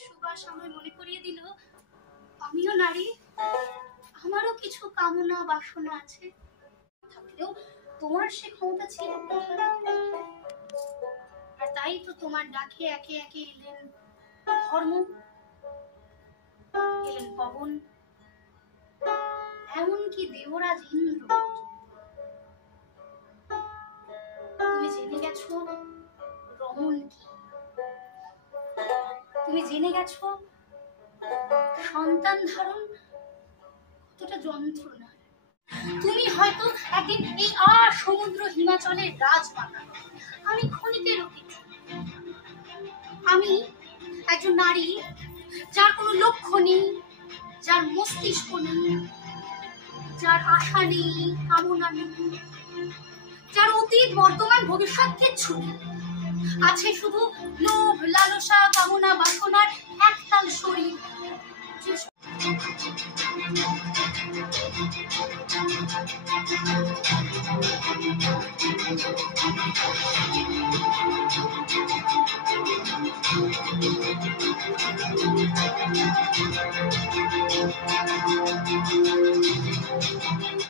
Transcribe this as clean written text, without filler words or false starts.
সুবাস আমায় মনে করিয়ে দিল আমিও নারী, আমারও কিছু কামনা বাসনা আছে। থাকলেও তোমার সে ক্ষমতা ছিল, আর তাই তো তোমার ডাকে একে একে এলেন ধর্ম, এলেন পবন, এমনকি দেবরাজ ইন্দ্র। তুমি জেনে গেছো রমণ কি, তুমি জেনে গেছো সন্তান ধারণ কতটা যন্ত্রণা। তুমি হয়তো একদিন এই সমুদ্র হিমাচলের রাজমাতা, আমি ক্ষণিকের অতিথি। আমি একজন নারী, যার কোনো লক্ষ্য নেই, যার মস্তিষ্ক নেই, যার আশা নেই, কামনা নেই, যার অতীত বর্তমান ভবিষ্যৎ কিচ্ছু নেই, আছে শুধু লোভ লালসা কামনা বাসনার একতাল শরীর।